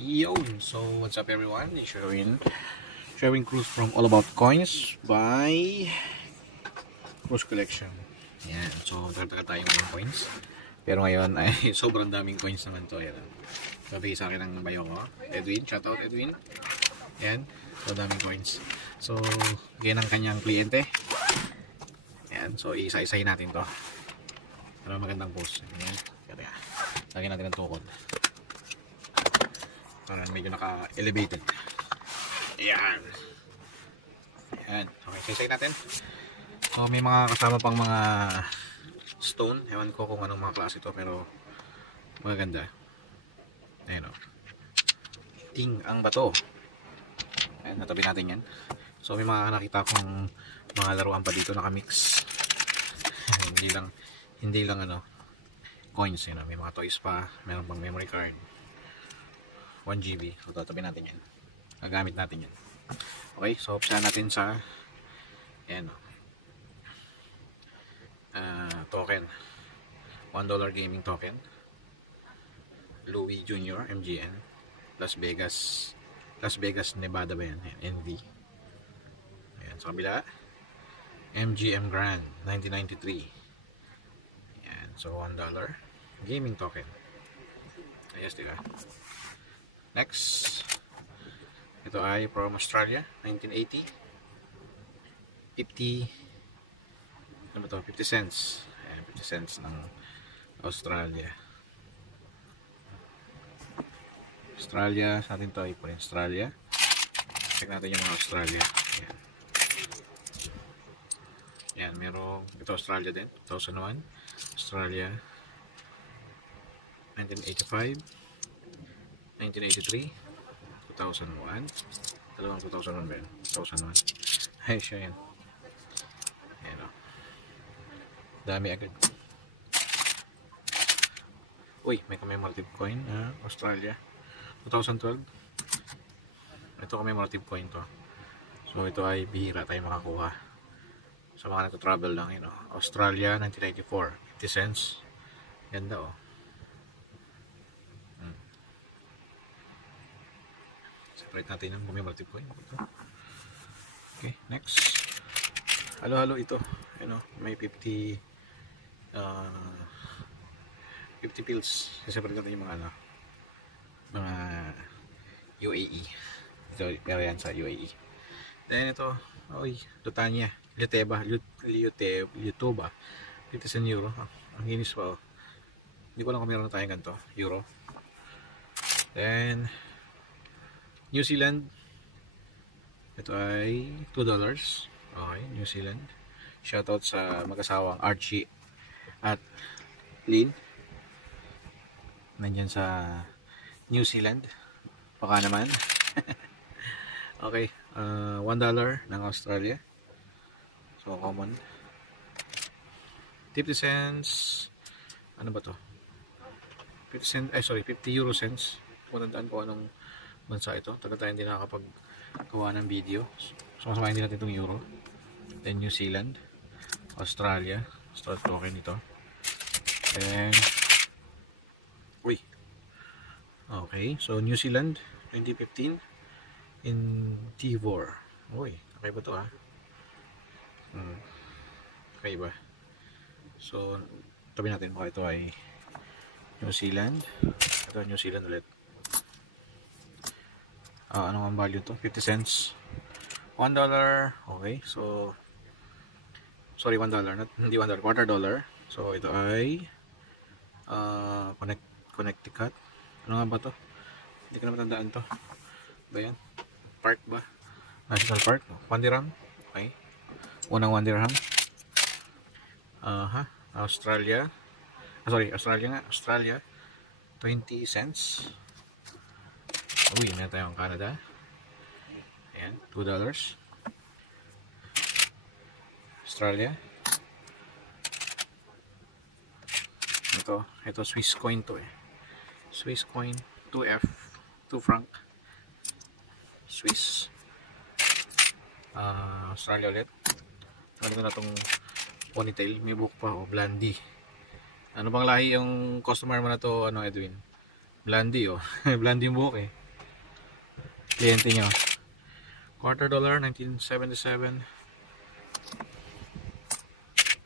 Yo, so what's up everyone? It's Sherwin Cruz from All About Coins by Cruz Collection. Yan, so tagal tayo ng coins. Pero ngayon ay sobrang daming coins naman to. Yan. Sabi sa akin ng bayo ko, Edwin, shoutout Edwin. Yan, so daming coins. So, yan ang kanyang kliyente. Yan, so isa-isahin natin to. Para magandang post. Yan, kaya lagyan natin ng tukod. Para medyo naka-elevated. Ayan. Ayan. Okay, saysay natin. So, may mga kasama pang mga stone. Ewan ko kung anong mga klase ito, pero magaganda. Ayan o. Ting ang bato. Ayan, natabi natin yan. So, may mga nakita kong mga laruan pa dito nakamix. hindi lang ano, coins. You know? May mga toys pa. Meron pang memory card. 1GB. So, tatabi natin yan. Gagamit natin yan. Okay, so umpisa natin sa ayan o. Token. $1 gaming token. Louis Jr. MGN. Las Vegas, Nevada ba yan? NV. Ayan, sa kabila. MGM Grand 1993. Ayan, so $1 gaming token. Ayos, diba? Next, ito ay from Australia, 1980. 50, ano ba ito? 50 cents. Ayan, 50 cents ng Australia. Australia, sa atin ito ay po Australia. Check natin yung mga Australia. Ayan. Ayan, merong, ito Australia din, 2001. Australia, 1985. 1983, 2001, dalawang 2001 ba yun? 2001. Ay, siya yan. Ayan o. Dami agad. Uy, may commemorative coin. Australia. 2012. Ito commemorative coin to. So, ito ay bihira tayo makakuha. Sa mga nagto-travel lang yun o. Australia, 1994. 50 cents. Ganda o. Separate natin yung commemorative coin. Okay, next. Halo-halo ito. Ano, may 50 pills. Separate natin yung mga ano, mga UAE. Ito, pero yan sa UAE. Then ito, oy, Lutania, Lutoba. 50 cent euro. Ang hinis pa oh. Hindi ko lang kung meron na tayong ganito. Euro. Then New Zealand, ito ay $2. Okay, New Zealand. Shoutout sa mag-asawang Archie at Lynn. Nandyan sa New Zealand. Baka naman. Okay, $1 ng Australia. So, common. 50 cents. Ano ba to? 50 cents, ay sorry, 50 euro cents. Kung tandaan ko anong bansa ito. Tagal tayo hindi nakakapaggawa ng video. So, masamahin din natin itong euro. Then, New Zealand. Australia. Start token ito. And, uy. Okay. So, New Zealand. 2015. In T4. Uy. Okay ba ito ha? Okay ba? So, tabi natin baka ito ay New Zealand. Ito New Zealand ulit. Ano ang value to? 50 cents. $1. Okay. So, sorry, $1. Hindi $1. $1. So, ito ay Connecticut. Ano nga ba to? Hindi ko na matandaan to. Ba yan? Park ba? National Park. $1 dirham. Okay. Unang $1 dirham. Australia. Sorry, Australia nga. Australia. 20 cents. Uy, meron tayong Canada. Ayan, $2. Australia. Ito Swiss coin to eh. Swiss coin, 2F, 2 franc. Swiss. Australia ulit. Ano na itong ponytail, may buhok pa, Blondie. Ano bang lahi yung customer mo na to, ano Edwin? Blondie oh. Blondie yung buhok eh. kliyente nyo. Quarter dollar, 1977.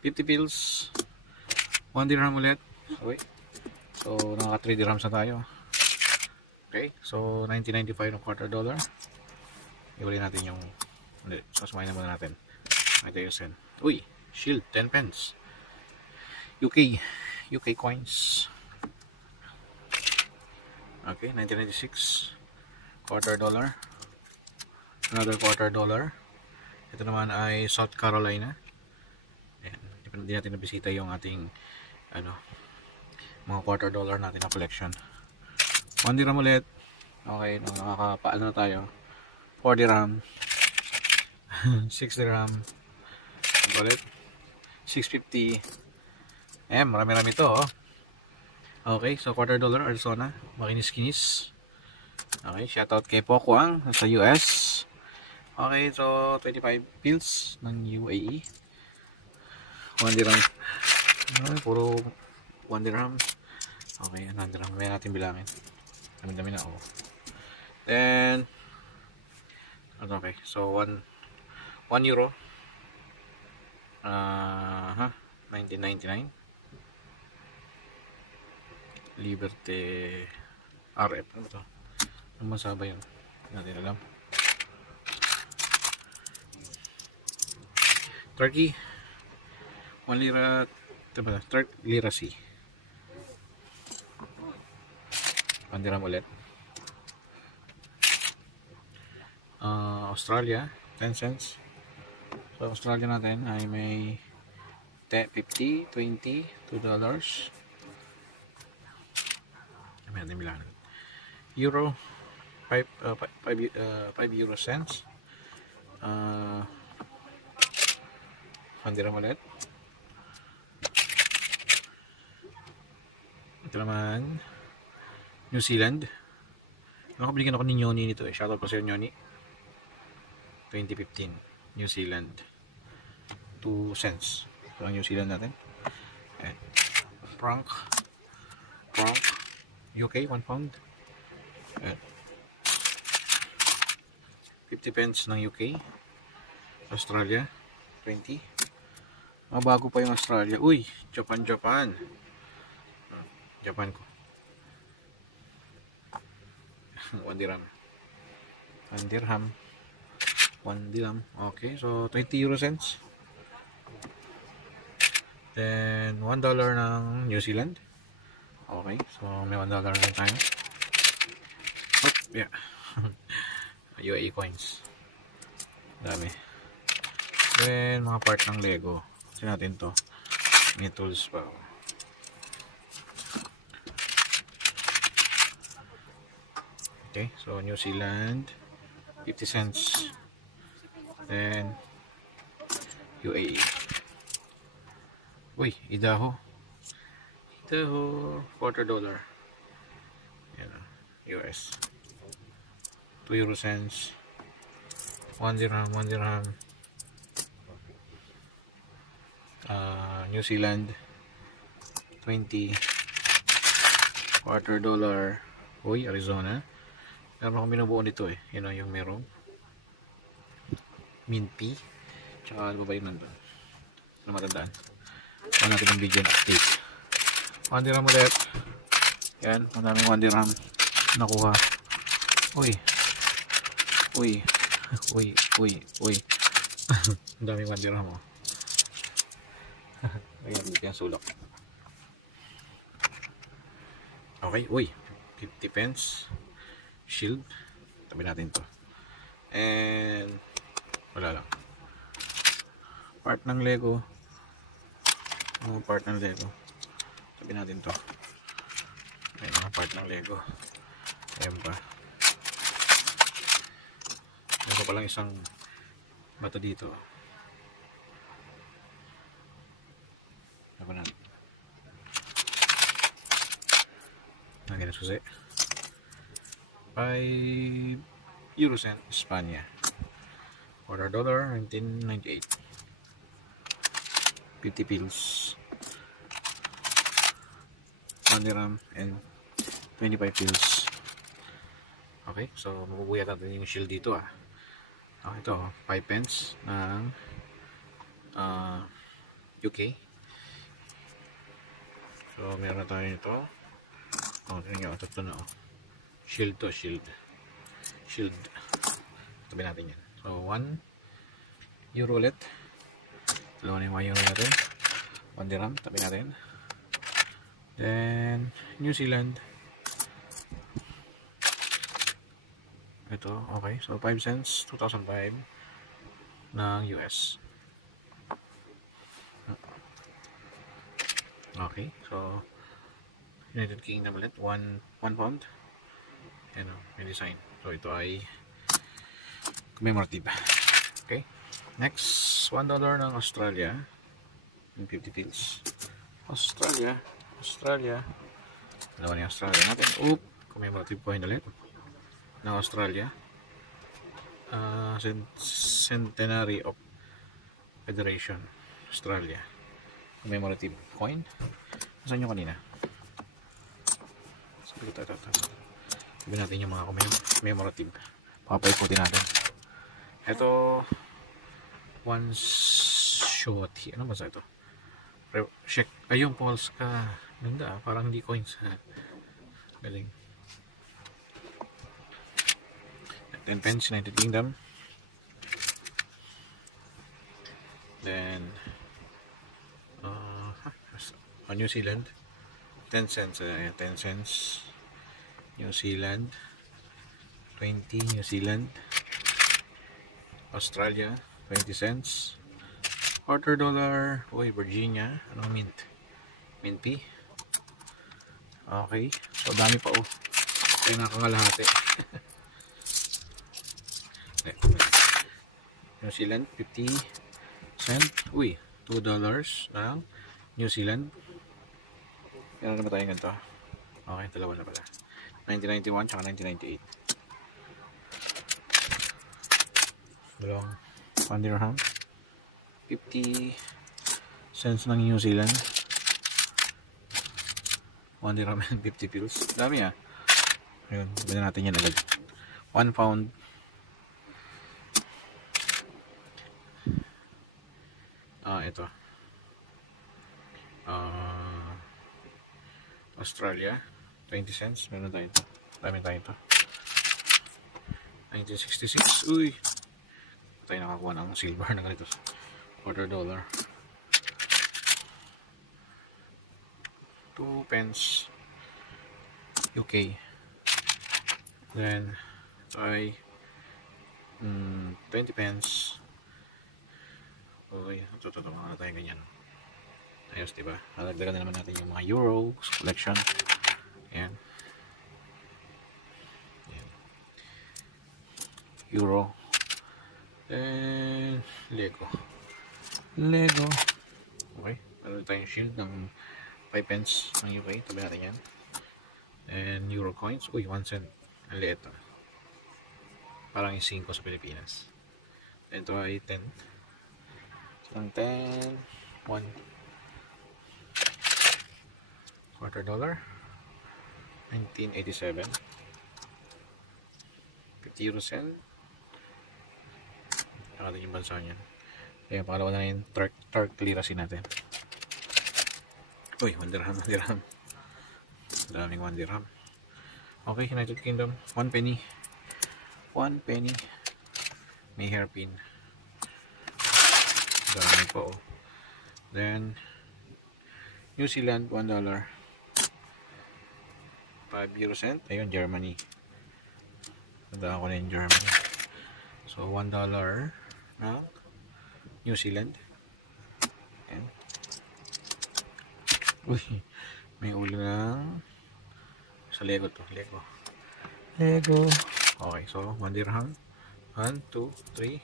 50 pills. 1 dirham ulit. Okay. So, naka 3 dirhams na tayo. Okay. So, 1995 ng quarter dollar. Iwalay natin yung... Hindi. Sasumayin na muna natin. Ito yung sen. Uy! Shield. 10 pence. UK. UK coins. Okay. 1996. Quarter dollar. Another quarter dollar. Ito naman ay South Carolina. Ayan. Hindi natin nabisita yung ating mga quarter dollar natin na collection. 1 dirham ulit. Okay, nakakapaal na tayo. 4 dirham. 6 dirham. Ulit. 650. Marami-rami ito, oh. Okay, so quarter dollar Arizona. Makinis-kinis. Okay, shoutout kay Pokwang sa US. Okay, so 25 pills ng UAE. 1 dirham. Okay, puro 1 dirham. Okay, 1 dirham. May natin bilangin. Dami-dami na, oh. Then, okay, so 1 euro. 1999. Liberty RF. Ano ba ito? Ano masaba yun? Hindi natin alam. Turkey. 1 lira. Ito ba? Lira C. 1 dirham ulit. Australia. 10 cents. So, Australia natin ay may 50, 20, $2. May natin bilangan. Euro. 5 euro cents. 1 dirham ulit. Ito naman New Zealand. Nakabalikan ako ni Nyoni nito, eh. Shoutout po sa Nyoni. 2015 New Zealand. 2 cents. Ito ang New Zealand natin. And franc UK 1 pound. And 50 pence ng UK. Australia 20. Bago pa yung Australia. Uy, Japan ko. 1 dirham. 1 dirham. Okay, so 20 euro cents. Then $1 ng New Zealand. Okay, so may $1 na tayo. Oh, yeah. UAE coins. Dami. Then mga part ng Lego. Kasi natin to. May tools pa. Okay, so New Zealand 50 cents. Then UAE. Uy, Idaho $1/4. Yan, US 2 euro cents. 1 dirham. New Zealand 20 $1/4. Uy, Arizona. Meron akong binubuo nito, eh. Yun yung merong mint pea. Tsaka ano ba yun nandun? Ano matandaan? Ano natin ang video update. 1 dirham ulit. Yan, madaming 1 dirham nakuha. Uy. Ang daming 1 dirham, oh. Ayan, dito yung sulok. Okay, uy. 50 pence. Shield. Tabi natin to. And wala lang. Part ng Lego. Part ng Lego. Tabi natin to. Ayan, mga part ng Lego. Ayan pa. Meron pa lang isang bato dito. Ano na? Lagyan na susi. 5 euro cent, Espanya. $1/4, 1998. 50 pills. 1 dirham and 25 pills. Okay, so mabubuhat natin yung shield dito ah. Okay, ito 5 pence ng UK. So meron na tayo ito. Tingnan nyo, ito na shield to, shield. Tabi natin yan. So 1 euro ulit. Dalawa na yung 1 euro natin. 1 dirham, tabi natin. Then New Zealand. Ito, okay. So 5 cents, 2005 ng US. Okay, so United Kingdom ulit, 1 pound. Ayan o, may design. So ito ay commemorative. Okay, next $1 ng Australia in 50 pills. Australia. Dalawa ni Australia natin. Commemorative coin ulit ng Australia. Centenary of Federation Australia. Commemorative coin. Saan yung kanina? Sabi natin yung mga commemorative. Papaikutin natin. Ito, one shot. Ano ba sa ito? Check. Ayun, Polska. Ganda, parang hindi coins. Galing. 10 pence, United Kingdom. Then New Zealand, 10 cents. 10 cents. New Zealand, 20 New Zealand. Australia, 20 cents. $1/4. Uy, Virginia. Anong mint? Mint P. Okay. So, dami pa oh. Kaya nakakalahati. New Zealand, 50 cent. Uy, $2 ng New Zealand. Meron na ba tayong ganito? Okay, dalawa na pala. 1991 tsaka 1998. Dalawang 1 dirham. 50 cents ng New Zealand. 1 dirham and 50 pills. Dami ah. Ayun, bili natin yan agad. 1 pound. Ito. Australia, 20 cents. Meron tayo ito. Dami tayo ito. 1966. Uy! Tayo nakakuha ng silver na ganito. $1/4. 2 pence. UK. Then, ito ay 20 pence. Uy, ito mga tayo ganyan. Ayos, diba? Nalagdagan na naman natin yung mga Euro collection. Ayan. Euro. And Lego. Okay. Meron tayong shield ng 5 pence ng UK. Tabi natin yan. And Euro coins. Uy, 1 cent. Ang liit. Parang yung 5 sa Pilipinas. Ito ay 10. Ang 10. 1. $1/4. 1987. 50 euro cent. Nakata yung bansa niyan. Kaya pangalawa na yung Turk lirasin natin. Uy, 1 dirham. Daming 1 dirham. Okay, United Kingdom. 1 penny. 1 penny. May hairpin. Dami po. Then New Zealand, $1. 5 euro cent. Ayun, Germany. Tandaan ko na yung Germany. So, $1 na New Zealand. Ayan. Uy, may ulo ng sa Lego to. Lego. Okay, so 1 dirham. 1, 2, 3,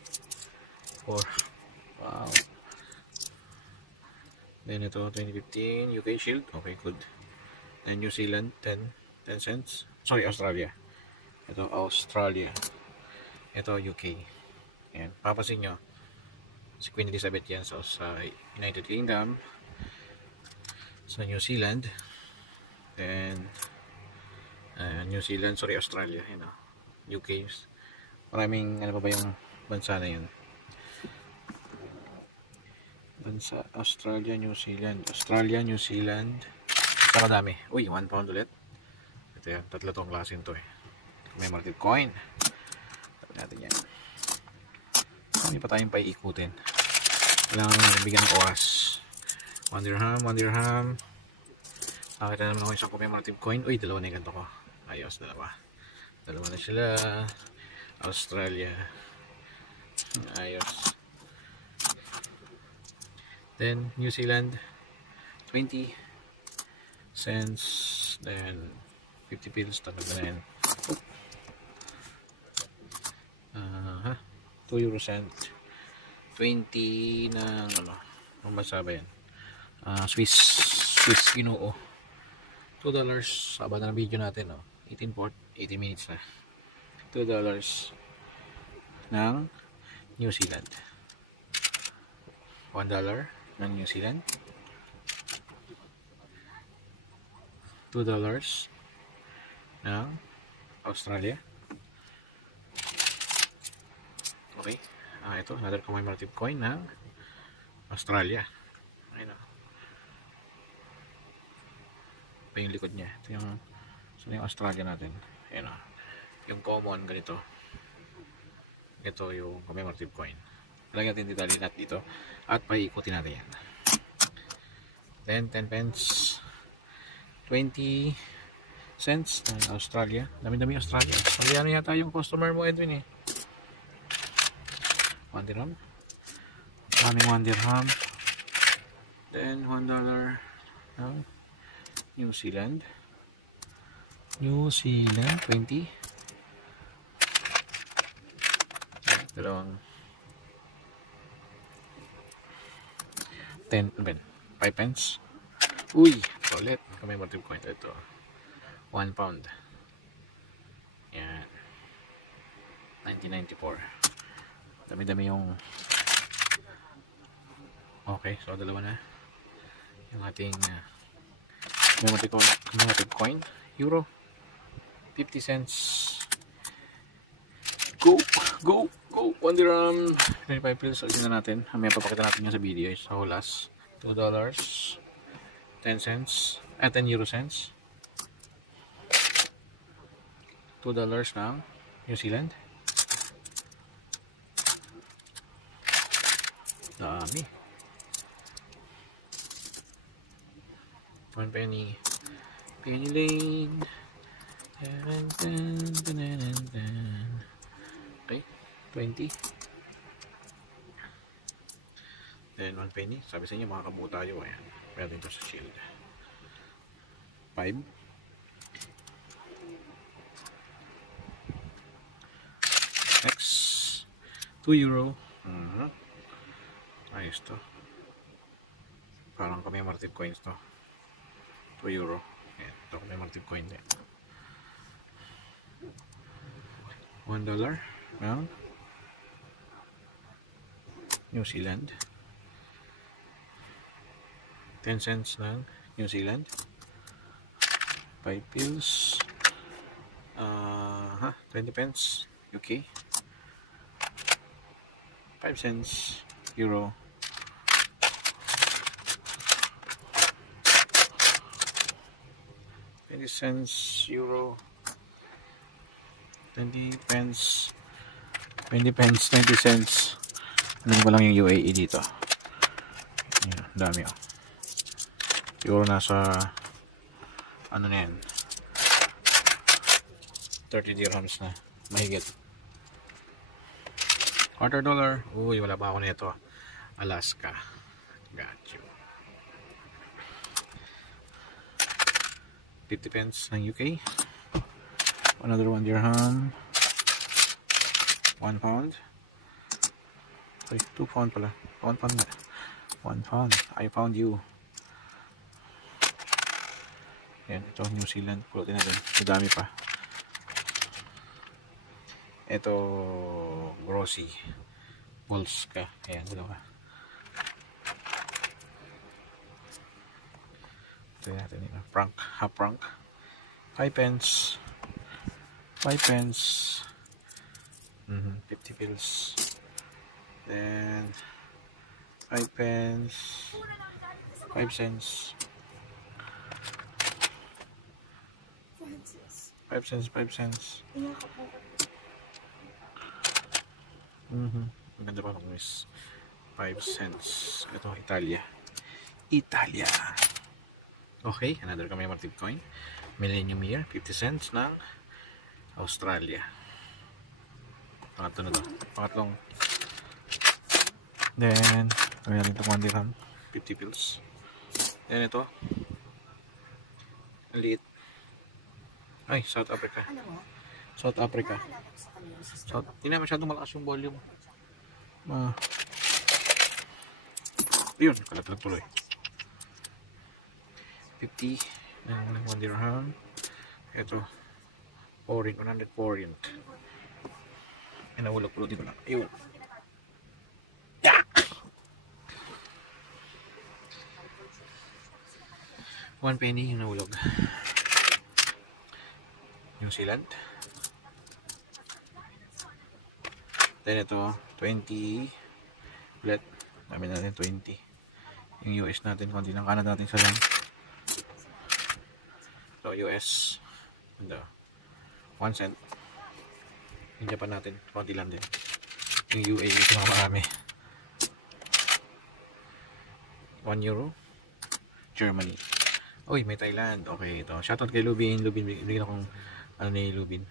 4. Wow. Then ito, 2015 UK Shield. Okay, good. Then New Zealand, 10 cents. Sorry, Australia. Ito, Australia. Ito, UK. Ayan, papasin nyo. Si Queen Elizabeth yan sa United Kingdom. Sa New Zealand. Then New Zealand, sorry, Australia. Ayan, UK. Maraming, ano pa ba yung bansa na yun? Bansa, Australia, New Zealand. Australia, New Zealand. Saka dami. Uy, 1 pound ulit. Ito yan, tatlo tong klasin to eh. Commemorative coin. Tapos natin yan. Hindi pa tayong paiikutin. Kailangan naman bigyan ng oras. 1 dirham, 1 dirham. Nakita naman ako isang commemorative coin. Uy, dalawa na yung ganito ko. Ayos, dalawa. Dalawa na sila. Australia. Ayos. Then New Zealand 20 cents, then 50 pills, tagad na yan. 2 euro cent, 20 ng ano, ang bansa ba yan? Swiss Ginoo. $2. Saba na ng video natin, no? 18 minutes na. $2 ng New Zealand. $1 ng New Zealand, $2 ng Australia. Okay, ito another commemorative coin ng Australia. Ayun o, pa yung likod niya. Ito yung, saan yung Australia natin? Ayun o, yung common ganito. Ito yung commemorative coin. Lagyan natin dito lahat dito at paikutin natin yan. Then 10 pence, 20 cents ng Australia. Dami-dami Australia. Australiano yata yung customer mo, Edwin eh. 1 dirham. Maraming 1 dirham. Then $1 ng New Zealand. New Zealand 20. Dalawang 5 pence. Uy, ulit. Commemorative coin ito. 1 pound. Yan. 1994. Dami-dami yung... Okay, so dalawa na. Yung ating commemorative coin. Euro. 50 cents. Go! 1 dirham. 25 pills. Alisin na natin. May papakita natin yan sa video. Sa hulas. $2. 10 cents. 10 euro cents. $2 ng New Zealand. Dami. 1 penny. Penny Lane. Okay. 20. Then 1 penny. Sabi sa inyo mga kabuo tayo. Ayan. Pwede ito sa shield. 5. Next. 2 euro. Ayos to. Parang commemorative coins to. 2 euro. Ayan. Ito commemorative coin din. $1 ng New Zealand. 10 cents ng New Zealand. 5 pills. 20 pence UK. 5 cents Euro. 20 cents Euro. 20 pence 20 cents. Ano ba lang yung UAE dito? Ayan, dami oh. Siguro nasa ano na yan, 30 dirhams na mahigit. $1/4. Uy, wala pa ako nito. Alaska. Got you. 50 pence ng UK. Another 1 dirham. 1 pound. Sorry, 2 pound pala. 1 pound na. 1 pound. I found you. Ayan, ito New Zealand. Pulutin natin. Madami pa. Ito Grossi. Polska. Ayan, dalawa. Ito natin yun. Frank. Half franc. 5 pence. 5 pence. 50 pills. Then 5 pence, 5 cents. 5 cents, 5 cents. Maganda pa miss. 5 cents. Ito, Italia. Italia. Okay, another commemorative coin. Millennium Year, 50 cents ng Australia. Pangatlo na to. Pangatlong. Then, ayan ito 1 dirham. 50 pills. Then ito. Ang liit. Ay, South Africa. South Africa. Hindi na masyadong malakas yung volume. Yun, kalat-lat tuloy. 50 ng 1 dirham. Ito. Forint, 100 forint. Ay, nawulog-pulutin ko lang. Ayun. Yeah! 1 penny yung nawulog. New Zealand. Then ito, 20 ulit. Dami natin 20. Yung US natin, konti ng Canada natin sa lang. So, US. And, 1 cent. Yung Japan natin, konti lang din. Yung UAE, ito mga marami. 1 euro. Germany. Uy, may Thailand. Okay, ito. Shoutout kay Lubin. Lubin, bigyan akong ano ni Lubin.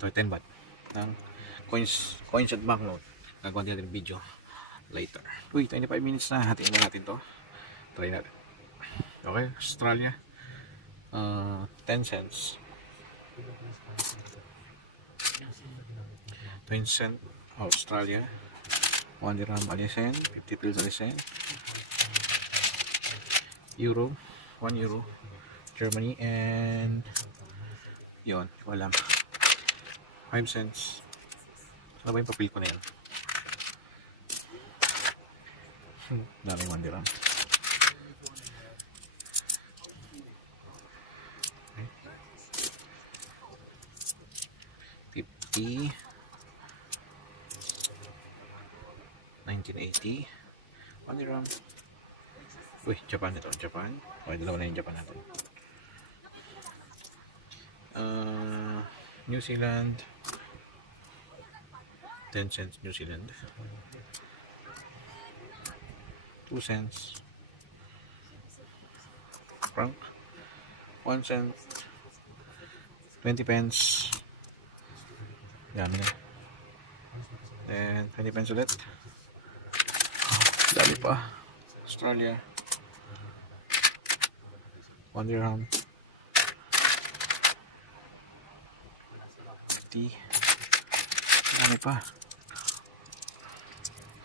Ito, 10 baht. Ng coins at banknote. Gagawa natin video later. Uy, 25 minutes na. Hatiin na natin to. Try natin. Okay, Australia. 10 cents. 20 cent Australia. 1 dirham alisen. 50 pills alisen. Euro. 1 euro. Germany and yun, wala. 5 cents. Ano ba yung papel ko na yan? Daming 1 dirham. Okay. 50 1980 1 dirham. Uy, Japan ito. Japan. Okay, dalawa na yung Japan natin. New Zealand. 10 cents New Zealand. 2 cents. Franc. 1 cent. 20 pence. Dami na. Then 20 pence ulit. Dami pa. Australia. 1 dirham. 50. Dami pa.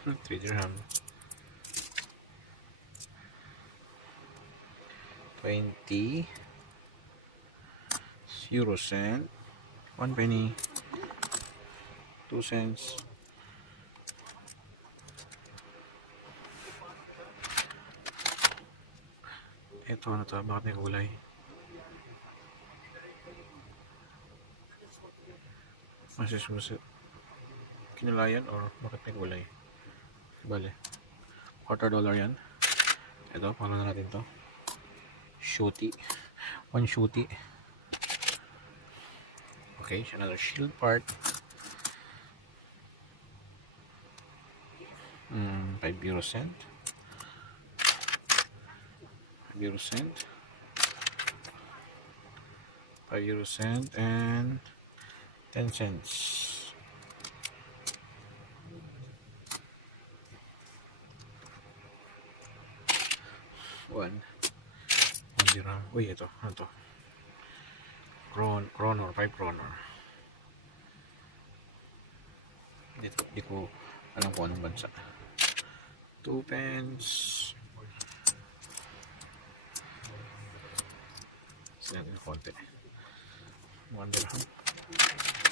3 dirham. 20 euro cent. 1 penny. 2 cents. Ito ano to? Bakit may kulay? Masis kinulayan or bakit may kulay? Bale. $25 yan. Ito, pangalanan natin to. Shooty. 1 shooty. Okay, another shield part. 5 euro cent. 5 euro cent. 5 euro cent and 10 cents. One dirham. Uy, ito. Ano to? Kronor. 5 kronor. Hindi ko alam kung anong bansa. 2 pence. Sinatin konti. 1 dirham.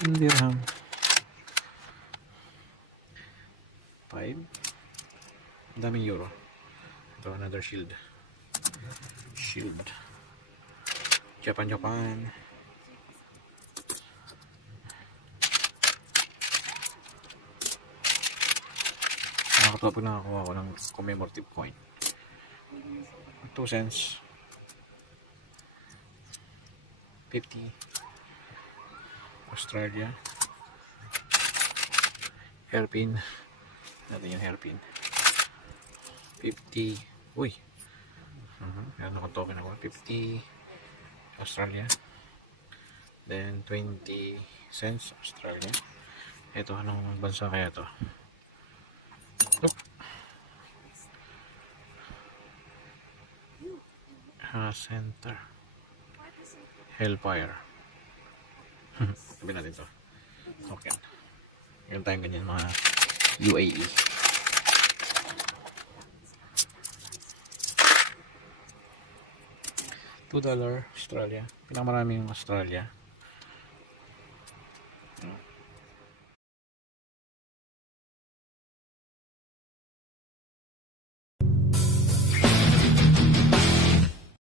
1 dirham. 5. Ang daming euro. Ito, another shield. Japan. to pag nakakuha ko ng commemorative coin. 2 cents. 50 Australia. Hairpin. Natin yung hairpin. 50. Uy. Meron akong token ako. 50 Australia. Then 20 cents Australia. Ito, anong bansa kaya to? Look. Center. Hellfire. Sabi natin to. Okay. Meron tayong ganyan mga UAE. $2 Australia. Pinakamarami yung Australia.